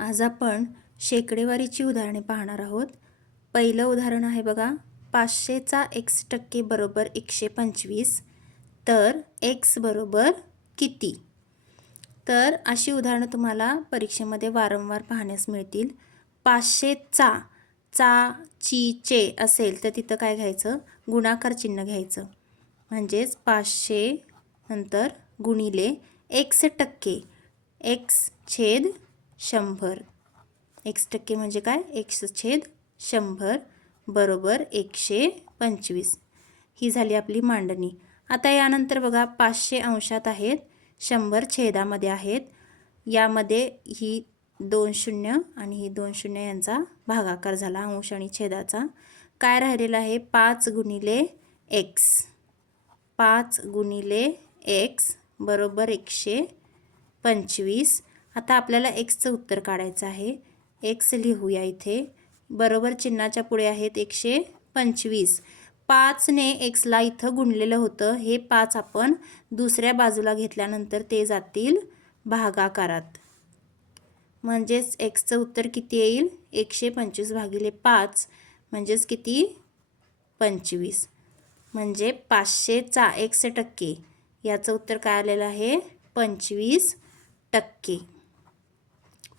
आज आपण शेकडेवारीची उदाहरणे पाहणार आहोत. पहिलं उदाहरण आहे बघा पाचशेचा एक्स टक्के बरोबर एकशे पंचवीस तर एक्स बरोबर किती? तर अशी उदाहरणं तुम्हाला परीक्षेमध्ये वारंवार पाहण्यास मिळतील. पाचशेचा चा ची चे असेल तर तिथं काय घ्यायचं? गुणाकार चिन्ह घ्यायचं. म्हणजेच पाचशे नंतर गुणिले एक्स टक्के एक्स छेद शंभर. एक्स टक्के म्हणजे काय? एक्स छेद शंभर बरोबर एकशे पंचवीस. ही झाली आपली मांडणी. आता यानंतर बघा पाचशे अंशात आहेत शंभर छेदामध्ये आहेत. यामध्ये ही दोन शून्य आणि ही दोन शून्य यांचा भागाकार झाला अंश आणि छेदाचा. काय राहिलेला आहे? पाच गुणिले एक्स. पाच गुणिले एक्स बरोबर एकशे पंचवीस. आता आपल्याला एक्सचं उत्तर काढायचं आहे. एक्स लिहूया इथे. बरोबर चिन्हाच्या पुढे आहेत एकशे पंचवीस. पाचने एक्सला इथं गुणलेलं होतं. हे पाच आपण दुसऱ्या बाजूला घेतल्यानंतर ते जातील भागाकारात. म्हणजेच एक्सचं उत्तर किती येईल? एकशे पंचवीस भागिले पाच म्हणजेच किती? पंचवीस. म्हणजे पाचशेचा एकशे टक्के. याचं उत्तर काय आलेलं आहे? पंचवीस टक्के.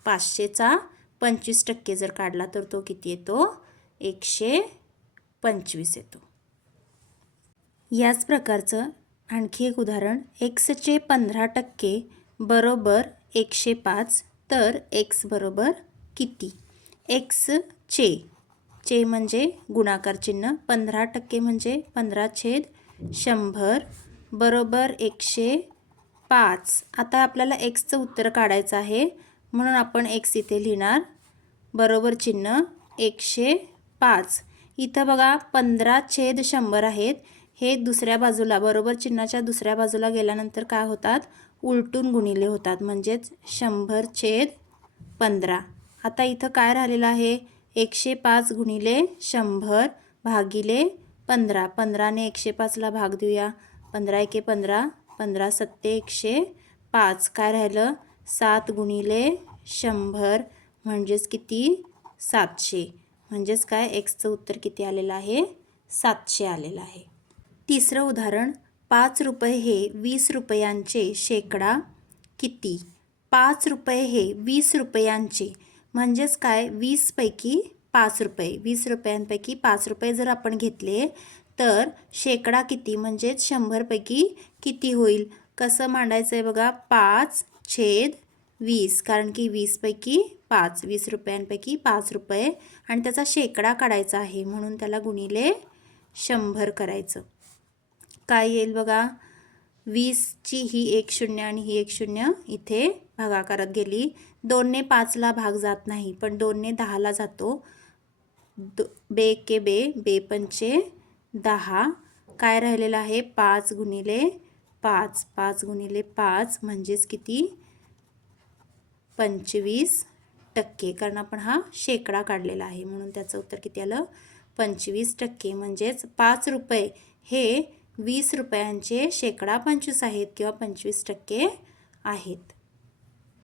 पाचशेचा पंचवीस टक्के जर काढला तर तो किती येतो? एकशे पंचवीस येतो. याच प्रकारचं आणखी एक उदाहरण एक्सचे पंधरा टक्के बरोबर एकशे पाच तर एक्स बरोबर किती? एक्स चे चे म्हणजे गुणाकार चिन्ह पंधरा टक्के म्हणजे पंधरा छेद शंभर बरोबर एकशे पाच. आता आपल्याला एक्सचं उत्तर काढायचं आहे. म्हणून आपण एक्स इथे लिहिणार. बरोबर चिन्ह एकशे पाच. इथं बघा पंधरा छेद शंभर आहेत. हे दुसऱ्या बाजूला बरोबर चिन्हाच्या दुसऱ्या बाजूला गेल्यानंतर काय होतात? उलटून गुणिले होतात. म्हणजेच शंभर छेद पंधरा. आता इथं काय राहिलेलं आहे? एकशे पाच गुणिले शंभर भागिले पंधरा. पंधराने एकशे पाचला भाग देऊया. पंधरा एके पंधरा पंधरा सत्ते एकशे पाच. काय राहिलं? सात गुणिले शंभर म्हणजेच किती? सातशे. म्हणजेच काय? एक्सचं उत्तर किती आलेलं आहे? सातशे आलेलं आहे. तिसरं उदाहरण पाच रुपये हे वीस रुपयांचे शेकडा किती? पाच रुपये हे वीस रुपयांचे. म्हणजेच काय? वीसपैकी पाच रुपये. वीस रुपयांपैकी पाच रुपये जर आपण घेतले तर शेकडा किती? म्हणजेच शंभरपैकी किती होईल? कसं मांडायचं आहे बघा? पाच छेद वीस कारण की वीसपैकी पाच वीस रुपयांपैकी पाच रुपये आणि त्याचा शेकडा काढायचा आहे म्हणून त्याला गुणिले शंभर करायचं. काय येईल बघा? वीसची ही एक शून्य आणि ही एक शून्य इथे भागाकारात गेली. दोनने पाचला भाग जात नाही पण दोनने दहाला जातो. दो बे के बे बे पंचे दहा. काय राहिलेलं आहे? पाच गुणिले पाच. पाच गुणिले पाच म्हणजेच किती? पंचवीस टक्के. कारण आपण हा शेकडा काढलेला आहे. म्हणून त्याचं उत्तर किती आलं? पंचवीस टक्के. म्हणजेच पाच रुपये हे वीस रुपयांचे शेकडा पंचवीस आहेत किंवा पंचवीस टक्के आहेत.